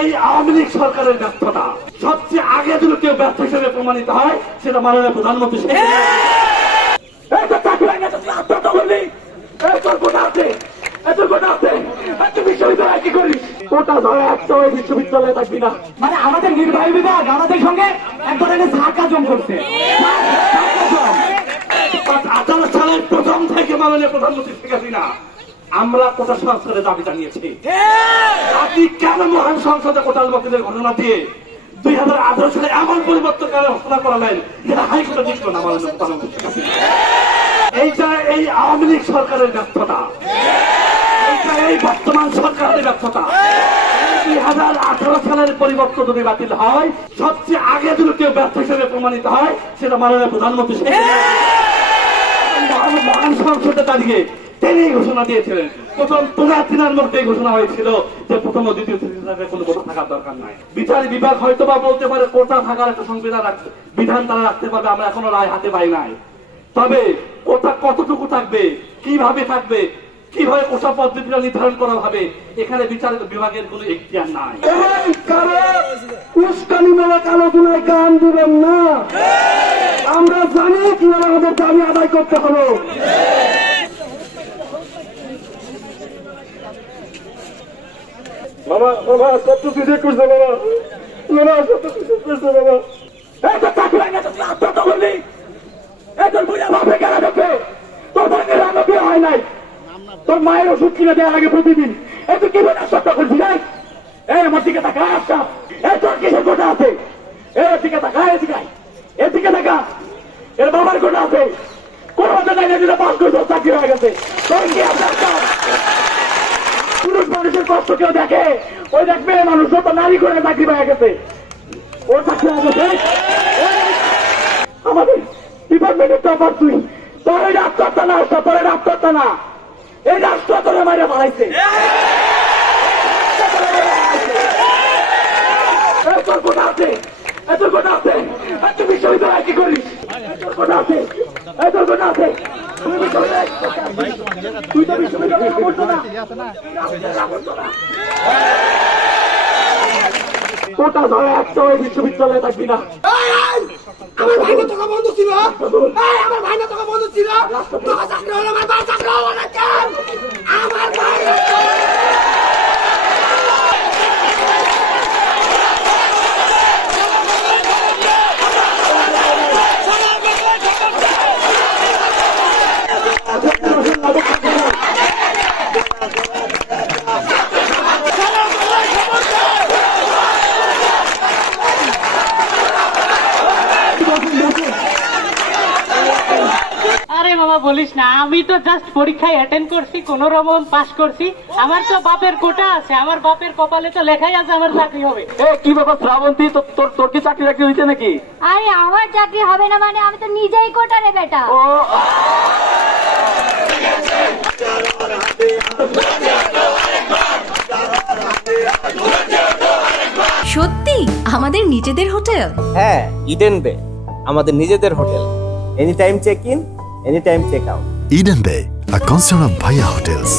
এই আওয়ামী লীগ সরকারের ব্যর্থতা সবচেয়ে আগে যদি কেউ ব্যর্থ হিসেবে প্রমাণিত হয় সেটা মাননীয় প্রধানমন্ত্রী বিশ্ববিদ্যালয় কি করিস কোটা ধরে একটা ওই বিশ্ববিদ্যালয়ে থাকবি না মানে আমাদের নির্বাহী বিভাগ আমাদের সঙ্গে এক ধরনের সার্কাজম করছে 18 সালের প্রথম থেকে মাননীয় প্রধানমন্ত্রী শেখ হাসিনা আমরা কোটা সংস্কারের দাবি জানিয়েছি। আপনি কেন মহান সংসদে কোটাল বাতিলের ঘটনা দিয়ে 2018 সালে এমন পরিবর্তন ঘোষণা করালেন যেটা হাইকোর্টে দিচ্ছিল না মাননীয় প্রধানমন্ত্রী শেখ হাসিনা। এইটা এই আওয়ামী লীগ সরকারের ব্যর্থতা, এইটা এই বর্তমান সরকারের ব্যর্থতা। 2018 সালের পরিবর্তন যদি বাতিল হয় সবচেয়ে আগে যদি কেউ ব্যর্থ হিসেবে প্রমাণিত হয় সেটা মাননীয় প্রধানমন্ত্রী শেখ হাসিনা। মহান সংসদে দাঁড়িয়ে তিনি ঘোষণা দিয়েছিলেন প্রথম তিনার মধ্যে ঘোষণা হয়েছিল যে প্রথম ও দ্বিতীয় শ্রেণীতে কোনো কোটা থাকার দরকার নাই। বিচার বিভাগ হয়তো বা বলতে পারে কোটা থাকার একটা সংবিধান বিধান তারা রাখতে পারবে, আমরা এখনো রায় হাতে পাই নাই। তবে কোটা কতটুকু থাকবে, কিভাবে থাকবে, কিভাবে কোটা পদ্ধতিটা নির্ধারণ করা হবে এখানে বিচার বিভাগের কোনো এখতিয়ার নাই। উস্কানিমূলক আলোচনায় কান দিবেন না, আমরা জানি কিভাবে আমাদের দাবি আদায় করতে হবে। বাবা বাবা সব তো কিছু করছে বাবা, বাবা সব তো কিছু করছে বাবা। একটা চাকরি না তো আত্মহত্যা করলি, এখন বুঝা ভাবে কেন ঢোকে, তোর বোনের রান্না বিয়ে হয় নাই, তোর মায়ের ওষুধ কিনে দেওয়া লাগে প্রতিদিন, এই তুই কি বলে আত্মহত্যা করছি নাই? এই আমার দিকে তাকা আচ্ছা, এই তোর কিসের কোটা আছে? এর দিকে তাকা, এর দিকে তাকা, এর বাবার কোটা আছে, কোন মতো নাই যেটা পাস করছে চাকরি হয়ে গেছে, তোর কি আপনার পুরুষ মানুষের কষ্ট কেউ দেখে? ওই দেখবে মানুষ যত নারী করে চাকরি পেয়ে গেছে, ওর চাকরি হয়ে গেছে। আমাদের ডিপার্টমেন্টের টপার তুই, তোর এই আত্মহত্যা না, তোর এই আত্মহত্যা না, এই রাষ্ট্র তোরে মাইরে বাড়াইছে। তোর কোটা আছে, এত কোটা আছে, এত বিশ্ববিদ্যালয় কি করিস? তোর কোটা আছে, এত কোটা আছে, তুই তো বিশ্ববিদ্যালয় করছো না, কোটা ধরে একটা ওই বিশ্ববিদ্যালয়ে থাকবি না। আমার ভাই না তোকে বন্ধু ছিল, আমার ভাই না তোকে বন্ধু ছিল, তোকে চাকরি হলো, আমার ভাই চাকরি হলো না কেন? আমার ভাই বলিস না, আমি তো জাস্ট পরীক্ষায় অ্যাটেন্ড করছি, কোন রকম পাস করছি। আমার তো বাপের কোটা আছে, আমার বাপের কপালে তো লেখাই আছে আমার চাকরি হবে। কি ব্যাপার শ্রাবন্তী, তোর কি চাকরি বাকরি হয়েছে নাকি? আরে আমার চাকরি হবে না মানে আমি তো নিজেই কোটা রে বেটা। সত্যি আমাদের নিজেদের হোটেল? হ্যাঁ, ইডেন বে আমাদের নিজেদের hotel. Any time check in, any time check out. Eden Bay, a concern of Bhaiya Hotels.